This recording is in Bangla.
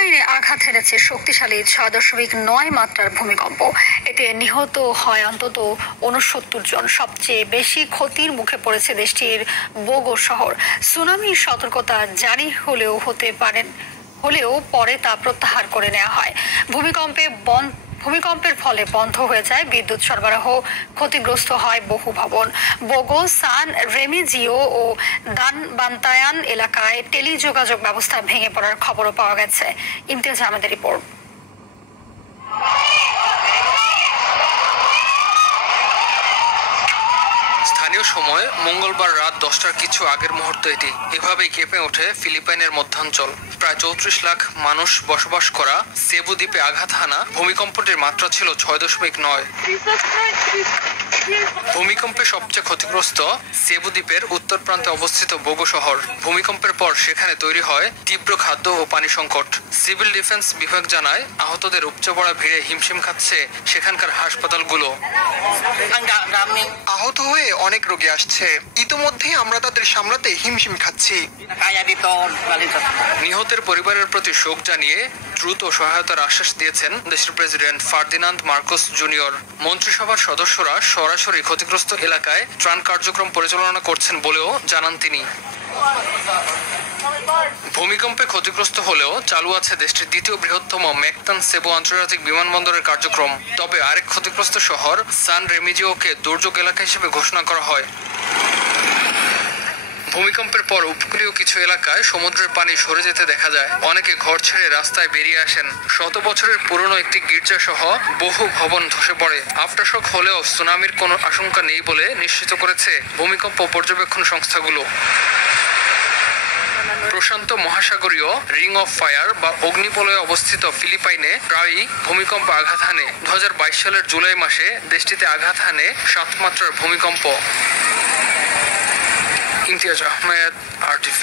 ফিলিপাইনে আঘাত হেনেছে শক্তিশালী 6.9 মাত্রার ভূমিকম্প। এতে নিহত হয় অন্তত 69 জন। সবচেয়ে বেশি ক্ষতির মুখে পড়েছে দেশটির বোগো শহর। সুনামির সতর্কতা জারি হলেও পরে তা প্রত্যাহার করে নেওয়া হয়। ভূমিকম্পের ফলে বন্ধ হয়ে যায় বিদ্যুৎ সরবরাহ, ক্ষতিগ্রস্ত হয় বহু ভবন। বোগো, সান রেমিজিও ও দানবান্তায়ান এলাকায় টেলিযোগাযোগ ব্যবস্থা ভেঙে পড়ার খবরও পাওয়া গেছে। ইমতিয়াজ আহমেদের রিপোর্ট। স্থানীয় সময় মঙ্গলবার রাত 10টার কিছু আগের মুহূর্ত এটি। এভাবেই কেঁপে ওঠে ফিলিপাইনের মধ্যাঞ্চল। প্রায় 34 লাখ মানুষ বসবাস করা সেবু দ্বীপে আঘাত হানা ভূমিকম্পটির মাত্রা ছিল 6.9। ভূমিকম্পে সবচেয়ে ক্ষতিগ্রস্ত সেবু দ্বীপের উত্তর প্রান্তে অবস্থিত বোগো শহর। ভূমিকম্পের পর সেখানে তৈরি হয় তীব্র খাদ্য ও পানি সংকট। সিভিল ডিফেন্স বিভাগ জানায়, আহতদের উপচে পড়া ভিড়ে হিমশিম খাচ্ছে সেখানকার হাসপাতালগুলো। আহত হয়ে অনেক রোগী আসছে, ইতোমধ্যেই আমরা তাদের সামলাতে হিমশিম খাচ্ছি। নিহতের পরিবারের প্রতি শোক জানিয়ে দ্রুত সহায়তার আশ্বাস দিয়েছেন দেশের প্রেসিডেন্ট ফার্দিনান্দ মার্কোস জুনিয়র। মন্ত্রিসভার সদস্যরা সরাসরি ক্ষতিগ্রস্ত এলাকায় ত্রাণ কার্যক্রম পরিচালনা করছেন বলেও জানান তিনি। ভূমিকম্পে ক্ষতিগ্রস্ত হলেও চালু আছে দেশটির দ্বিতীয় বৃহত্তম ম্যাকতান সেবু আন্তর্জাতিক বিমানবন্দরের কার্যক্রম। তবে আরেক ক্ষতিগ্রস্ত শহর সান রেমিজিওকে দুর্যোগ এলাকা হিসেবে ঘোষণা করা হয়। ভূমিকম্পের পর উপকূলীয় কিছু এলাকায় সমুদ্রের পানি সরে যেতে দেখা যায়। অনেকে ঘর ছেড়ে রাস্তায় বেরিয়ে আসেন। শত বছরের পুরনো একটি গির্জা সহ বহু ভবন ধসে পড়ে। আফটারশক হলেও সুনামির কোনো আশঙ্কা নেই বলে নিশ্চিত করেছে ভূমিকম্প পর্যবেক্ষণ সংস্থাগুলো। প্রশান্ত মহাসাগরীয় রিং অফ ফায়ার বা অগ্নিবলয়ে অবস্থিত ফিলিপাইনে প্রায়ই ভূমিকম্প আঘাত হানে। 2022 সালের জুলাই মাসে দেশটিতে আঘাত হানে 7 মাত্রার ভূমিকম্প। ইমতিয়াজ আহমেদ, RTV।